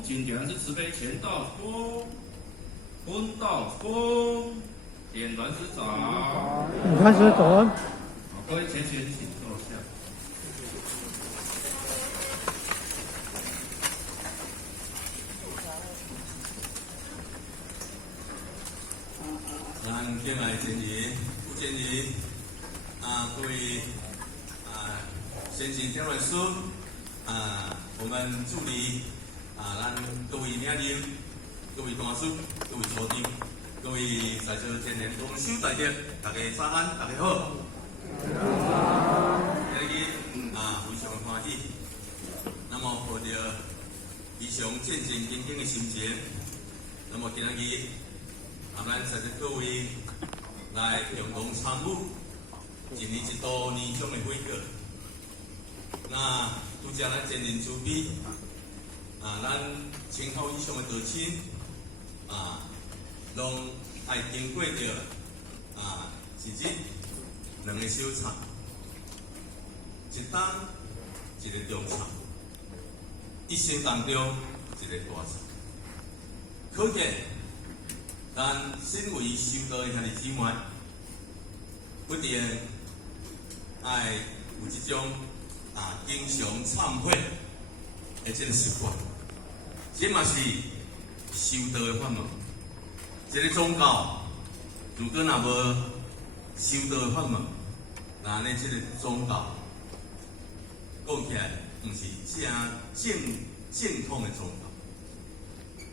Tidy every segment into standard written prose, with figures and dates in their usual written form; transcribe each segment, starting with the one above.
恭请点燃之慈悲前道恭，坤道恭，点燃之长。开始走。各位前贤请坐下。咱敬爱前人、副前人各位先贤讲论师我们助理咱各位领导、各位同事、各位组长、各位在座前贤同修大德，大家早安，大家好。今日非常欢喜，那么抱着非常战战兢兢的心情，那么今日咱在座各位来共同参与一年一度年终的会议。那拄则咱前人慈悲咱前后以上的道亲拢爱经过着一日两个小菜，一顿一个中菜，一生当中一个大菜，可见咱身为修道的兄弟姊妹，不定爱有这种经常忏悔的这个习惯，这嘛是修道的法门。这个宗教如果若无修道的法门，那呢这个宗教讲起来不是正统的宗教，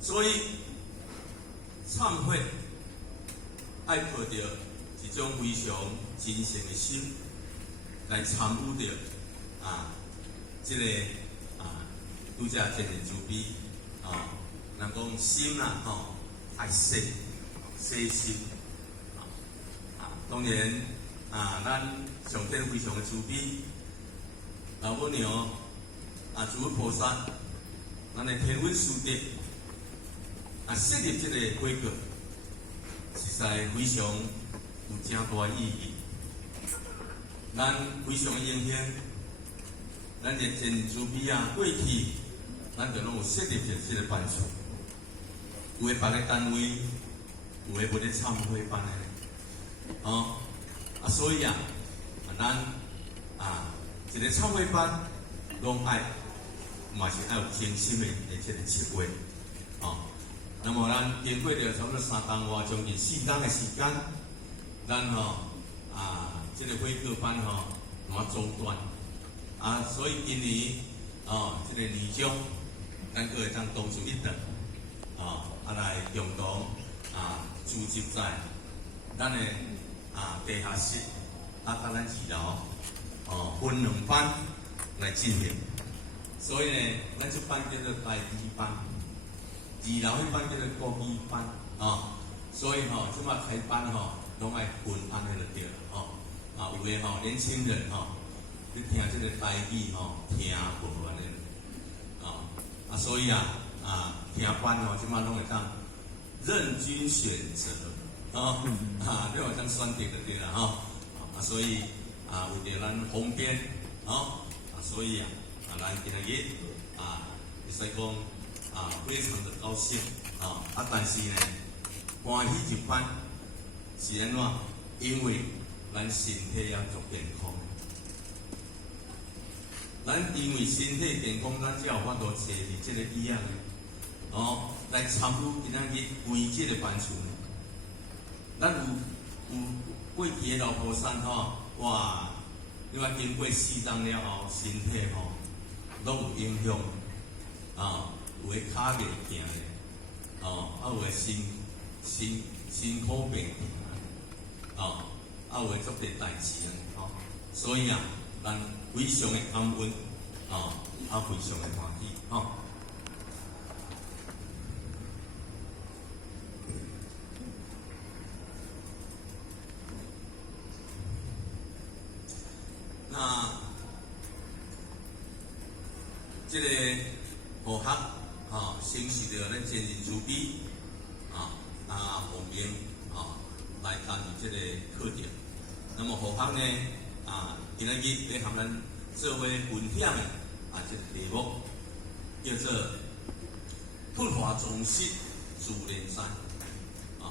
所以忏悔爱抱着一种非常真诚的心来参与着这个拄则前人慈悲人讲心爱细心当然咱上天非常的慈悲，老母娘诸佛菩萨，咱的天恩师德设立这个规格，实在非常有正大意义。咱非常荣幸，咱的前人慈悲过去咱就拢有设立着这个班数，有的别个单位，有的无咧忏悔班的，所以咱一个忏悔班，拢爱嘛是爱有精心的这个策划那么咱经过了差不多3天外，将近4天的时间，咱这个会课班嘛中断所以今年这个年终，咱各会当同住一顿来共同组织在咱的地下室甲咱2楼分2班来进行。所以呢，咱这班叫做大二班，2楼迄班叫做高二班所以即马开班拢爱分安尼就对了有的年轻人你听这个台语听无安尼所以听班即马拢会当任君选择你会当选择就对了所以为着咱方便所以咱今日会使讲非常的高兴但是呢，欢喜一番是安怎？因为咱身体要足健康，咱因为身体健康，咱才有法度找伫这个医院来参与今仔日规这个班次。咱有过去的老菩萨哇，因为经过4天了后，身体拢有影响有的骹袂行的有的身苦病有的做啲代志所以咱非常的感恩非常的欢喜那这个学校承受着咱前人慈悲方面来担任这个课程。那么学校呢今仔日要和咱做伙分享的这个题目叫做华总是主连山啊，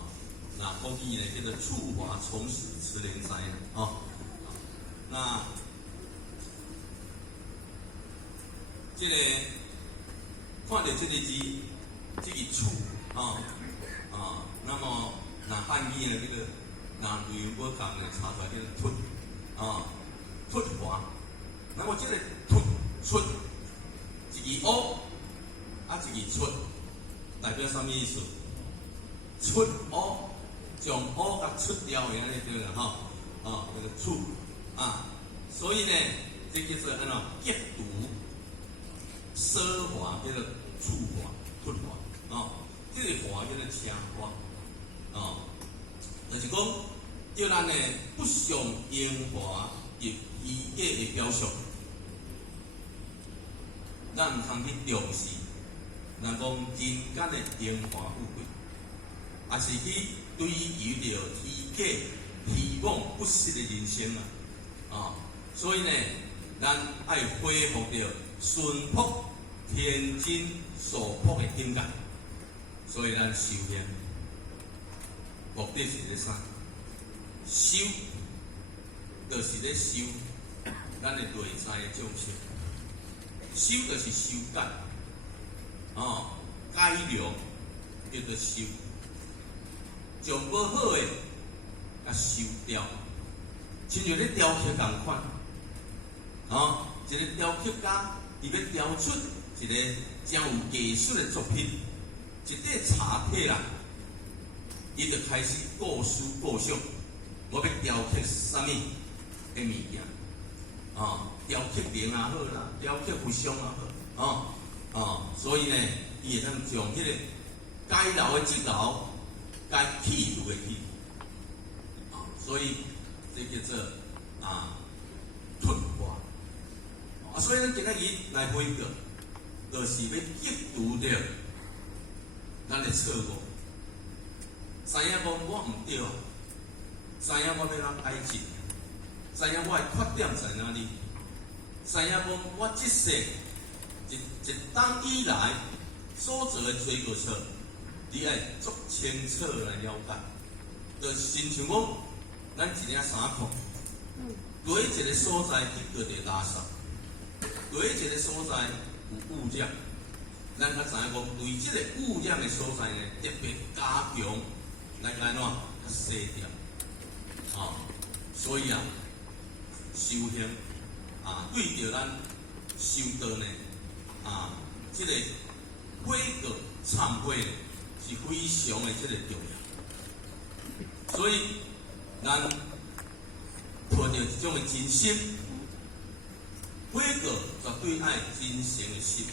那国语呢叫做处华从始持连山啊。那这个看到这个字，这个处那么那汉语呢这个那语言不讲呢查出来叫做凸华，那么这个凸出一个乌一个出，代表什么意思？出乌，将乌甲出掉的那个了那个处所以呢，这叫做结毒奢华，叫做处华、凸华这个华叫做强华就是讲叫咱呢不上荣华以假的表象，咱唔通去重视，人讲人间的荣华富贵，也是去追求着虚假、虚妄不实的人生所以呢，咱爱恢复着淳朴、天真、素朴的境界。所以咱修行，目的是咧啥？修，就是咧修咱的内在的众生。修就是修改，改良叫做修，将无好的甲修掉，亲像咧雕刻同款。一个雕刻家，伊要雕出一个真有艺术的作品，一块茶体啦，伊就开始构思构想，我要雕刻啥物的物件，雕刻人也好啦，雕刻佛像也好，所以呢，伊会当将迄个该留的即留，该去除的去，所以这叫做凸化。所以咱今仔日来回顾，就是要击除掉咱的错误，知影讲我唔对，知影我要怎改进，知影我的缺点在哪里，知影讲我这世一当以来所做的罪过错，你爱足清楚来了解，就亲像讲咱一领衫裤，对一个所在去叫做垃圾。对一个所在有污染，咱较知影讲，对这个污染的所在呢，特别加强来安怎洗掉，所以修行对着咱修道呢，这个悔过忏悔是非常的这个重要，所以咱抱着这种的真心。悔过绝对爱真诚的心，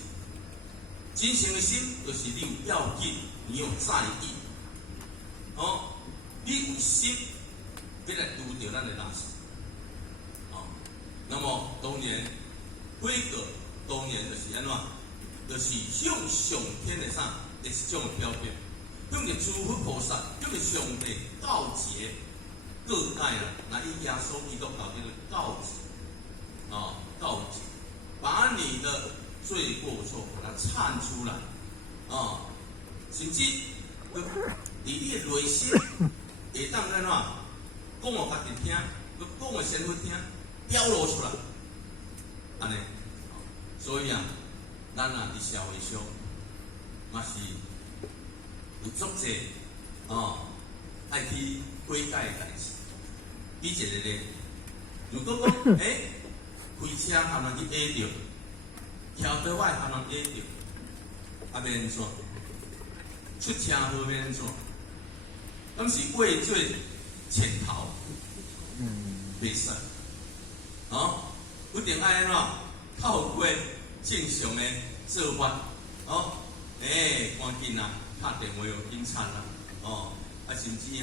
真诚的心就是你有要紧，你有在意，你有心要来拄着咱的垃圾，那么当然悔过当然就是安怎，就是向上天的啥的一种表表，向着诸佛菩萨，向着上帝告诫各界那以耶稣基督教叫做告诫。告诫，把你的罪过错把它忏出来，甚至你的内心会当安怎讲互家己听，讲互先佛听，表露出来，安尼，所以咱伫社会上，嘛是有足侪爱去悔改的代志，比一个咧，如果讲开车含人去压着，桥倒摆含人压着，要安怎？出车祸要安怎？咱是为做前头，袂使，一定爱安怎？透过正常的做法，赶紧打电话给警察啦，甚至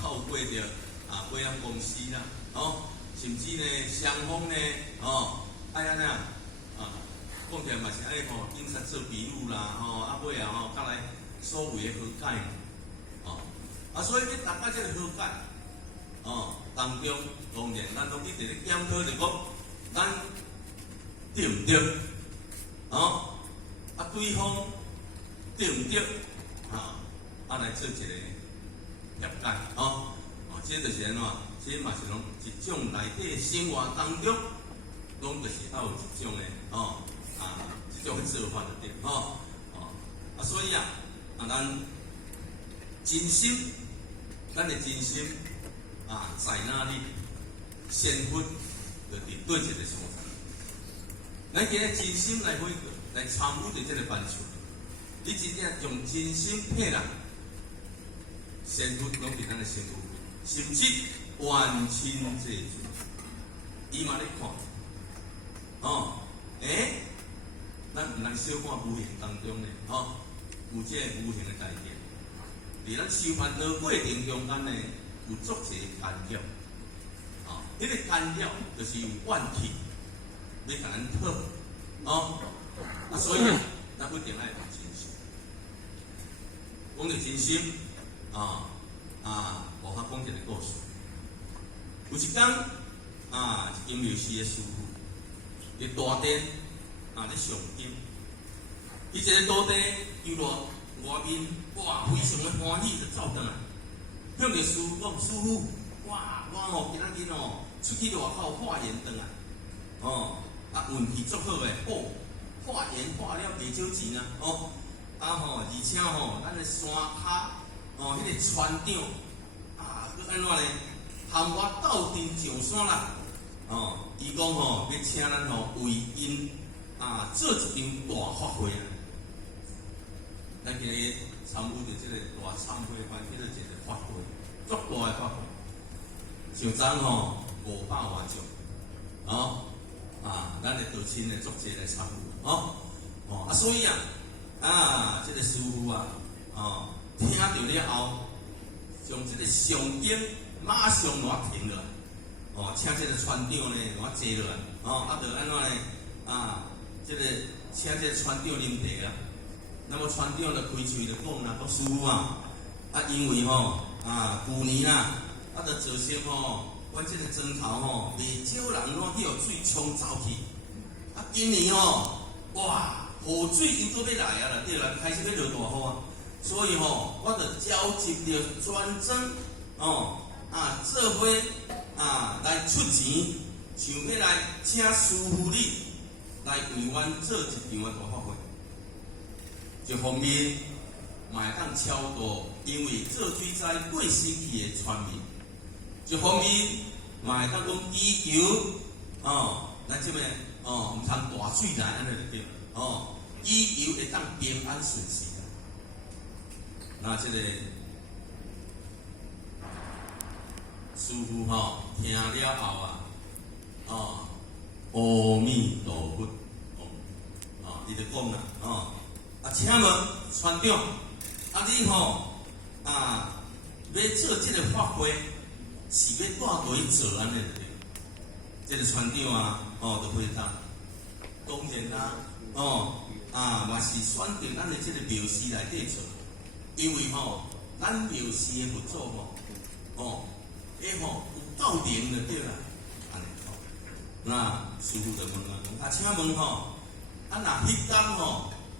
透过着保险公司啦，甚至呢，双方呢，爱安怎讲起来嘛是爱警察做笔录啦，尾甲来所谓的和解，所以你大家这个和解，当中当然咱拢一直咧检讨着讲，咱对唔对？对唔对？来做一个了解这就是安怎？这嘛是拢一种内底生活当中，拢就是要有一种的这种做法就对所以咱真心，咱的真心在哪里？先分就伫对一个所在。咱今日真心来参与伫这个班处，你真正用真心配人，先分拢伫咱的身躯，甚至万亲这主，伊嘛咧看咱唔能小看无形当中咧有这无形的代价。伫咱修办的过程中间呢，有足侪干扰迄个干扰就是有怨气，要甲咱讨所以咱一定爱有真心。讲到真心我较讲一个故事。有一天一间庙寺的师傅伫大殿咧上经，伊一个徒弟游落外面，非常的欢喜，就走转来，向着师傅讲：“师傅，我今仔日出去外口化缘转来，运气足好诶，化缘化了袂少钱而且咱的山骹迄个船长佮安怎呢？含我斗阵上山啦，伊讲要请咱为因做一场大法会啊！咱今日参与着这个大参会班，叫做一个法会，足大的法会，上早500多种咱的道亲的足侪来参与所以这个师傅听到了后，将这个上经马上拿停落来，请这个船长呢拿坐落来，就安怎呢？这个请这个船长啉茶那么船长就开嘴就讲啦，讲师傅因为旧年就造成阮这个庄头袂少人去水冲走去，今年雨水又搁要来啦，对啦，开始要落大雨所以我就召集着专僧做伙来出钱，想要来请师傅你来为阮做一场的大法会。一方面，嘛会当超度因为做水灾过身去的村民；一方面，嘛会当讲祈求咱这边唔通大水来安尼就对祈求会当平安顺遂。那这个师傅听了后阿弥陀佛伊就讲啦请问船长你要做这个法会是要带落去做安尼就对。这个船长就回答：当然啦嘛是选择咱的这个庙寺内底做。因为咱庙寺的佛祖有够灵就对啦，安尼那师傅就问啦，请问若迄天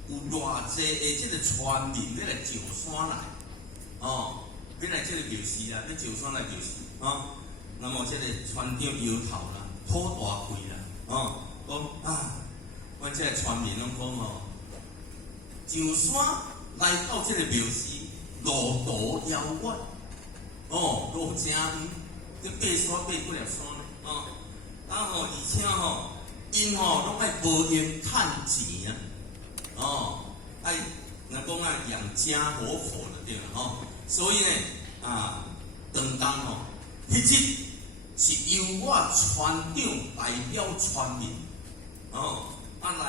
有偌济的这个村民要来上山来要来这个庙寺要上山来庙寺那么这个船长摇头啦，吐大气啦讲阮这个村民拢讲上山。来到这个庙寺，路途遥远，路真远，要爬山爬几粒山而且因拢爱无闲趁钱爱若讲养家活口就对啦所以呢当天迄日是由我船长代表村民来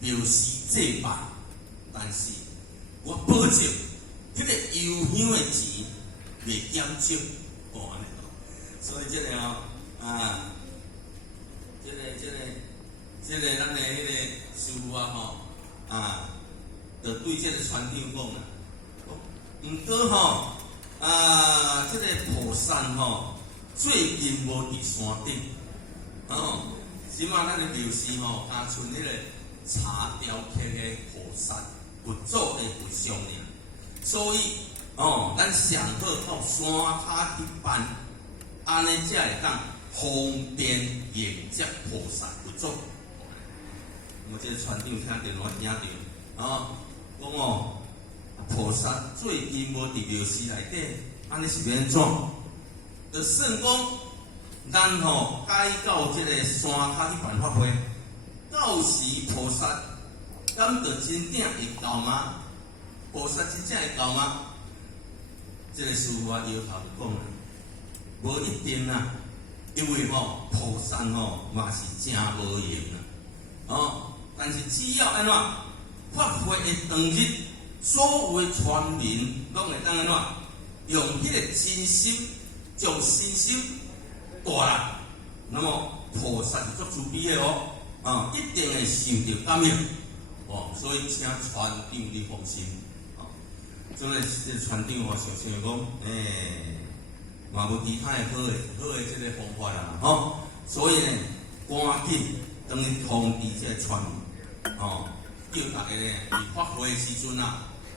庙寺祭拜，但是。我保证，迄个油香的钱袂减少，安尼所以这个这个咱的迄个师傅就对这个船长讲啦，毋过这个菩萨最近无伫山顶即马咱的庙寺加剩迄个茶雕刻的菩萨。佛祖的佛像尔。所以咱上好到山骹去办，安尼才会当方便迎接菩萨佛祖。我这个船长听电话听到，讲菩萨最近无伫庙寺内底，安尼是要安怎？就算讲咱该到这个山骹去办法会，到时菩萨敢就真正会到吗？菩萨真正会到吗？这个师父摇头就讲啦，无一定啦，因为菩萨嘛是真无用啦，但是只要安怎发挥的当日，所有的传民拢会当安怎用迄个真心，将信心大啦，那么菩萨是足慈悲的一定会受到感应所以请船长你放心这个船长常常讲嘛无其他的好的这个方法啦所以呢，赶紧当去通知这个船民叫大家呢伫发挥的时阵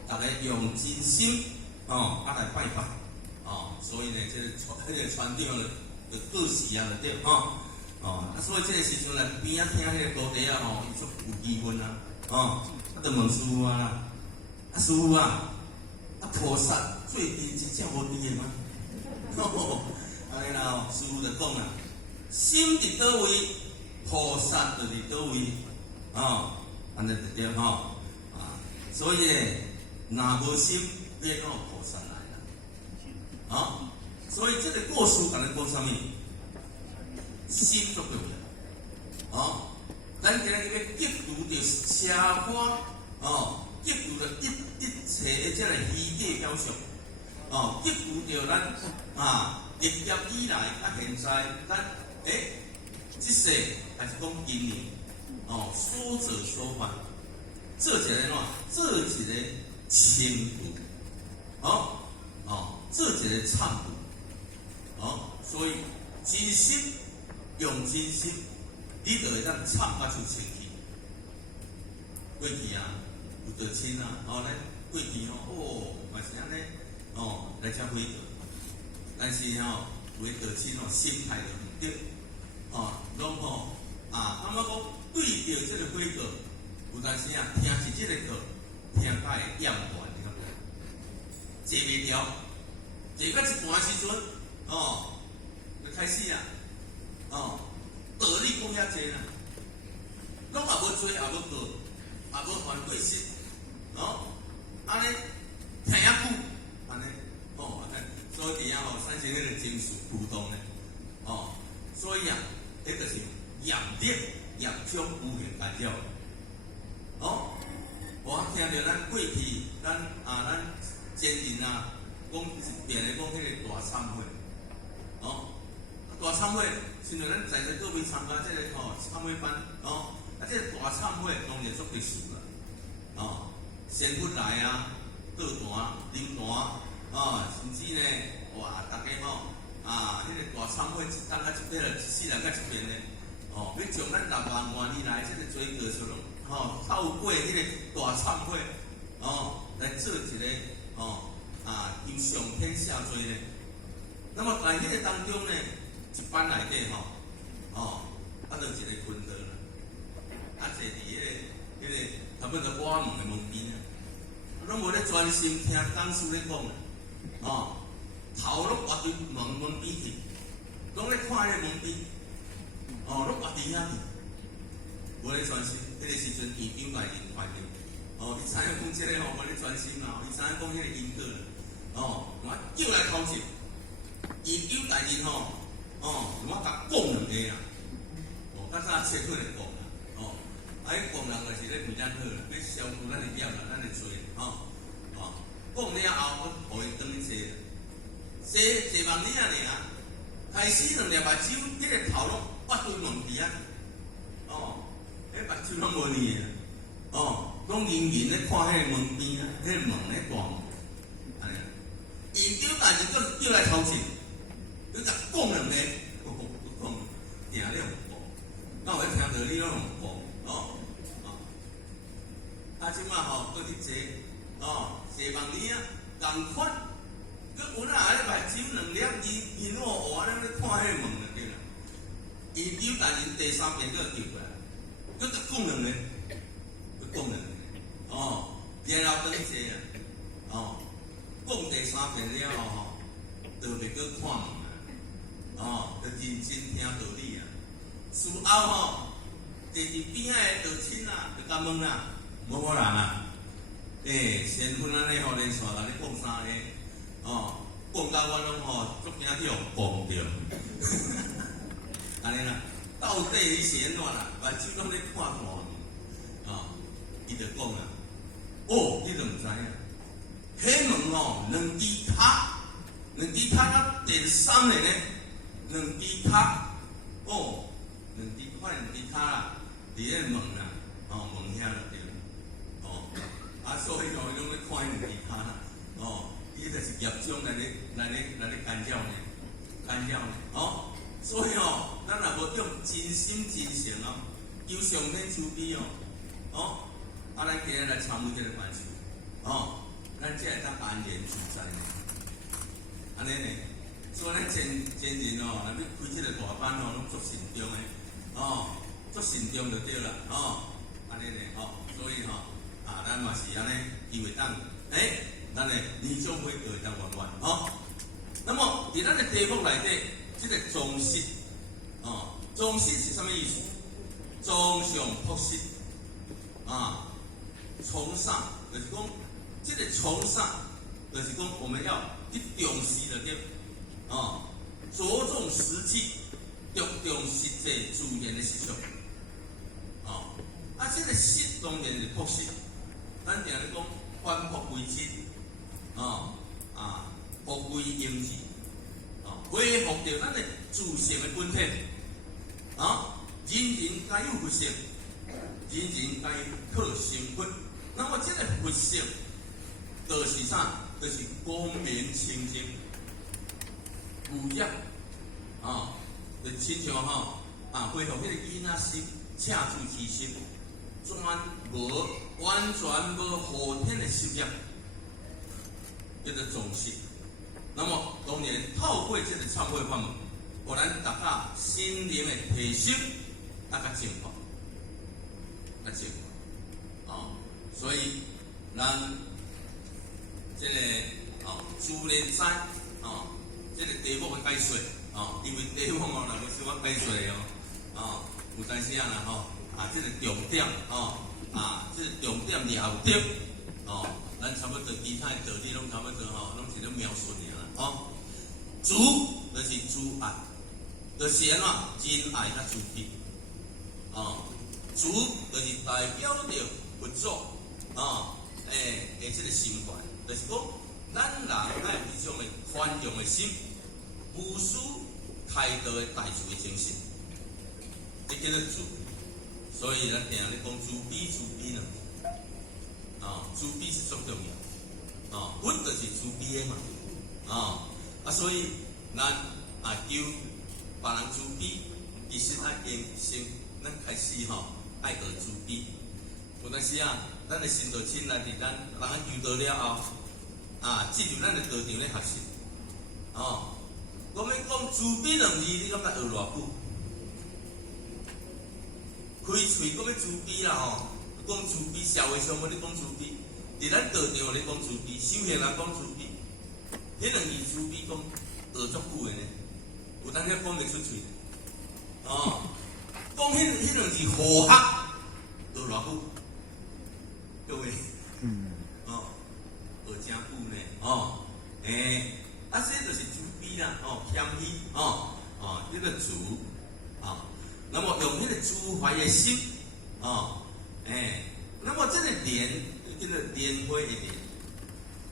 大家用真心来拜拜所以呢，这个船长就过时就对所以这个时阵呢，边仔听迄个高低伊足有气氛就问师父师父菩萨最近真正无伫个吗？安尼啦师父就讲啦，心伫倒位，菩萨就伫倒位安尼就对所以呢，若无心，要讲菩萨来啦所以这个故事甲咱讲啥物？心足重要咱今日要结除着社会结除着一切的这个虚假表象结除着咱日业以来现在咱这世还是讲今年说者说法，做一个做一个清度做一个忏悔所以真心用真心，你就会当忏甲出清气。过去有道亲咱过去嘛是安尼来遮回道，但是回道亲心态就唔对拢感觉讲对着这个回道，有当时听是这个课，听甲会厌烦，你感觉坐袂牢，坐到一半时阵就开始道理讲遐济啦，拢也无做，也无做，也无还过失，安尼听遐久，安尼所以产生迄个情绪波动咧，所以迄就是业力业障无限干扰，我听到咱过去咱前人讲一遍咧讲迄个大忏悔，大忏悔，现在咱在座各位参加这个忏悔班这个大忏悔当然足特殊啦，仙佛来倒坛、灵坛甚至呢，大家迄个大忏悔一当甲一遍一世人甲一遍咧，要将咱6万元以来这个罪过数咯，透过迄个大忏悔来做一个由上天下罪咧。那么在迄个当中呢，一班内底就一个分道啦，坐伫迄个差不多我门的门边拢无咧专心听讲师咧讲头拢活伫门边去，拢咧看迄个门边，拢活伫遐去，无咧专心。迄个时阵院长来认快点，伊知影讲即个无咧专心啦，伊知影讲迄个因果啦，我叫来头前，院长大人我甲讲两个啦，较早切出来讲啦，迄讲人就是咧为咱好啦，要消除咱的业啦，咱的罪讲了后，我互伊转去坐望你开始两粒目睭，迄个头拢挖对门边迄目睭拢无呢拢认认咧看迄个门边迄个门咧大门，安尼。院长大人佫叫来头前，佮甲讲两个，讲听了有讲，敢有咧听道理拢有讲即马吼，搁去坐坐梦里啊，共款，搁有哪咧目睭两粒，伊我活咧咧看迄梦就对啦。伊有但是第三遍搁叫过来，搁讲两个，搁讲两个，然后转坐啊，讲第三遍了后就袂搁看梦啊，就认真听道理啊。事后坐伫边仔的道亲啊，就甲问啦，某某人啊，先分安尼连续甲你讲三个，讲到我拢足惊你互讲着，安尼啦，到底你是安怎啦？目睭拢咧看看，伊就讲啦，你都毋知影，迄门两支脚啊电三个呢，两支脚，两支脚啦，伫咧门啦，门遐就对了，所以伊拢咧看迄两支脚啦，伊就是业障来咧干扰呢，所以咱若无用真心真诚求上天慈悲咱今日来参与这个班次，咱才会当安然自在呢，安尼呢，所以咱前人若要开这个大班拢足慎重的，足慎重就对啦，安尼呢，所以咱嘛是安尼，伊会当，咱的理想会就会当圆满，那么伫咱的题目内底，这个庄室，庄室是什么意思？庄上朴实，崇尚，就是讲，这个崇尚，就是讲我们要去重视的对，着重实际，着重实际自然的实相，这个实当然是朴实，咱定咧讲返璞归真，复归应字，恢复着咱的自性的本体，人人该有佛性，人人该靠成佛。那么这个佛性，就是啥？就是光明清净、无业，就亲像恢复迄个囡仔心、赤子之心，完全无后天的修业，叫做重视。那么当然透过这个忏悔法门，互咱大家心灵的提升，大家净化，所以咱这个自然灾这个题目的解说因为题目若要小可解说有当时啦这个重点这个重点了得咱差不多其他的道理拢差不多拢是咧描述尔啦慈就是慈爱，就是安怎真爱甲慈悲慈就是代表着佛祖这个心怀，就是讲咱人要有一种的宽容的心，无私开道的大慈的精神，这叫做慈。所以咱定咧讲慈悲呢，慈悲是最重要，佛就是慈悲的嘛，所以咱求别人慈悲，其实用心，咱开始爱学慈悲。有当时咱的信道亲来伫咱人遇到了后，进入咱的道场咧学习，我们讲慈悲两字，你感觉学偌久？开喙讲要慈悲啦讲慈悲，社会上要咧讲慈悲，伫咱道场咧讲慈悲，修行人讲慈悲，迄两字慈悲讲学足久的呢，有当时讲袂出喙，讲迄两字和合，学偌久？各位，学真久呢，这就是慈悲啦，谦虚，这个慈，那么用迄个慈怀的心，那么这个莲，叫做莲花的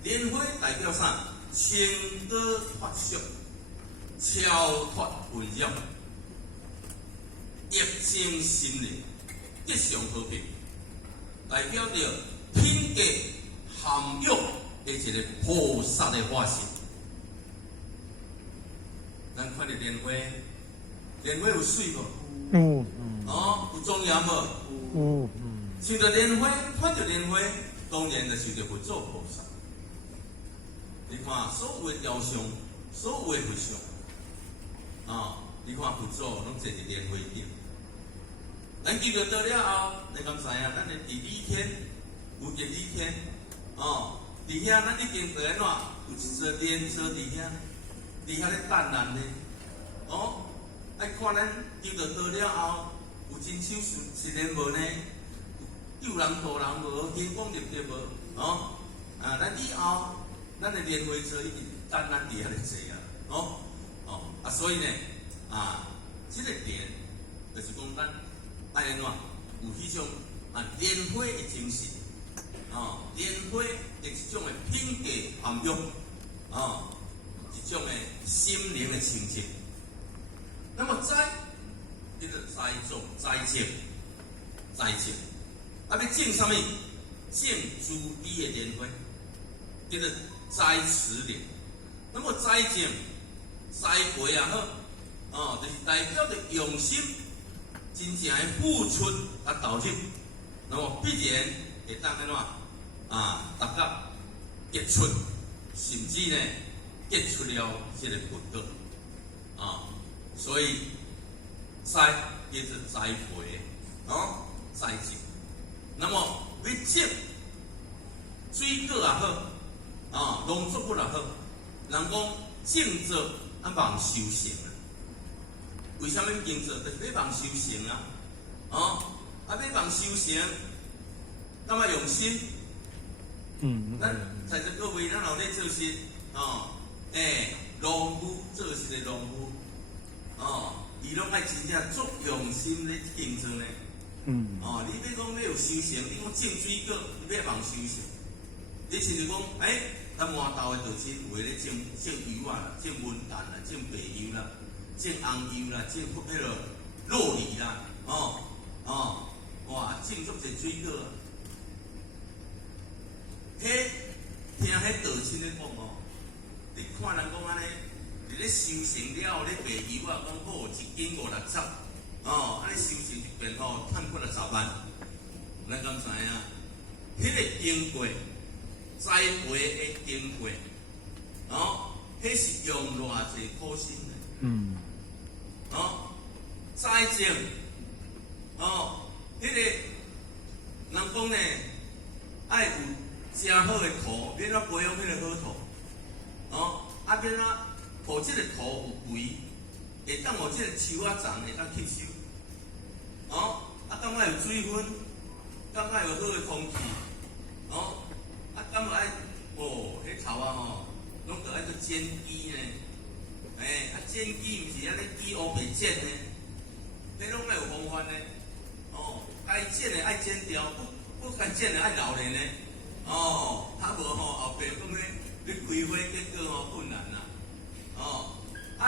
莲，莲花代表啥？清高脱俗，超脱混淆，业精心灵，吉祥和平。代表着品格涵养的一个菩萨的化身。咱看着莲花，莲花有水无？有。有庄严无？有。想到莲花，看到莲花，当然就想到佛祖菩萨。你看所有的雕像，所有的佛像，你看佛祖拢坐伫莲花顶。咱记到到了后，你敢知影？咱的第二天，有第二天，伫遐咱已经做安怎？有一座莲座伫遐，伫遐咧等咱呢。爱看咱记到到了后，有真手是然无呢？救人渡人无，天光入地无，咱以后，咱的莲花座已经等咱伫遐咧坐啊，所以呢，这个莲就是讲咱。爱安怎有迄种莲花的精神，莲花的一种的品格涵养，一种的心灵的清净。那么栽，叫做栽种、栽种、栽种。要种什么？种珠滴的莲花，叫做栽慈莲。那么栽种、栽培也好，就是代表着用心。真正的付出投入，那么必然会当安怎达到结出，甚至呢结出了这个果果所以栽叫做栽培栽种。那么要种水果也好，农作物也好，人讲种作望收成。为什么经做？就是要望修成要望修成，那么用心。咱在座各位，咱老在做事，农夫做事的农夫，伊拢爱真正足用心咧经营咧。你要讲要有修成，你讲种水果，你要望修成。你甚至讲，咱麻豆的稻菁，有咧种油啊，种文旦啦，种白油啦。种红油啦，种迄落洛梨啦，哇，种足侪水果。听迄稻菁咧讲你看人讲安尼，伫咧收成了后，咧卖油啊，讲好1斤50-60，安尼收成一遍赚几60万。咱敢知影？迄个经过栽培的经过，迄是用偌济苦心的。栽种，迄个人讲呢，爱有真好的土，免怎培养迄个好土，免怎互即个土有肥，会当互即个树仔长会当吸收，敢爱有水分，敢爱有好的空气，敢爱迄头拢着爱去剪枝呢。剪枝毋是安尼枝乌白剪呢，迄拢爱有方法呢。该剪的爱剪掉，不该剪的爱留连呢。他无后壁讲要开花结果困难啦。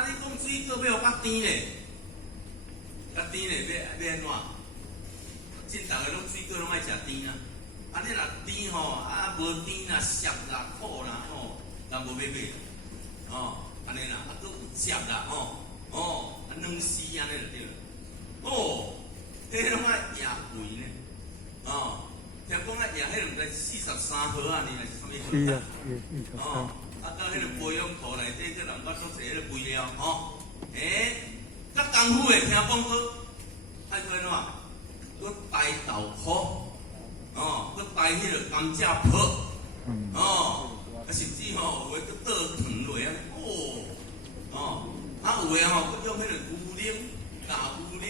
你讲水果要较甜咧，较甜咧要安怎？真逐个拢水果拢爱食甜啊。你若甜无甜啦、涩啦、苦啦人无要买。安尼啦，佫有涩啦，软丝安尼就对了。迄拢爱野肥呢，听讲迄毋知43号啊，呢是啥物号？是啊，到迄个培养土内底，佫人捌做些迄个肥料，较功夫的听讲佫爱做安怎？佫呆豆腐，佫呆迄个甘蔗泡，甚至有诶佫倒糖落安尼。有诶佫用迄个牛奶、大牛奶，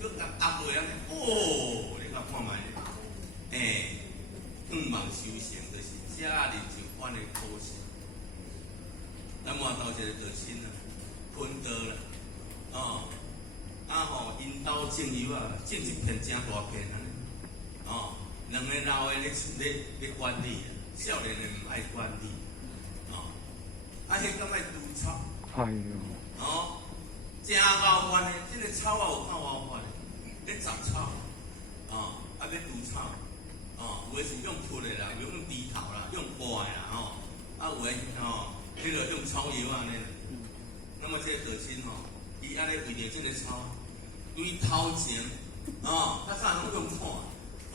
佫甲压落安尼，你甲看卖，望修成就是家人就款诶苦心。咱麻豆一个稻菁分稻啦，因兜种油啊，种一片真大片安尼，两个老诶咧管理，少年诶毋爱管理，迄敢爱除草。真够烦的，这个草啊有够麻烦的，咧杂草，要除草，有诶是用扑的啦，用猪头啦，用刮的啦，有诶迄个用草药安尼。那么这个稻菁伊安尼为着这个草，因为头前，较早拢用看，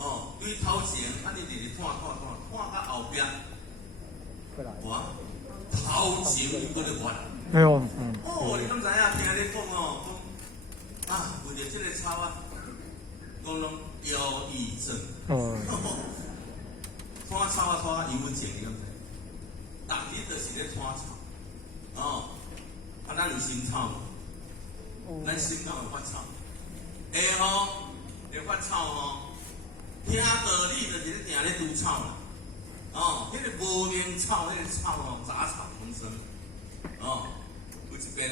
哦，对头前，啊，你直直看到后边，哇，头前又搁咧弯。哎呦，哦，你敢知影？听你讲哦，讲啊，为着这个草啊，讲拢忧郁症。哦，拖草啊，拖啊，忧郁症，你敢知？逐日就是咧拖草，哦，啊，咱有心草无？咱心脏有发草，下吼，会发草吼，听道理就是咧定咧拄草啦，哦，迄个无名草，迄个草哦，杂草丛生，哦，有一边。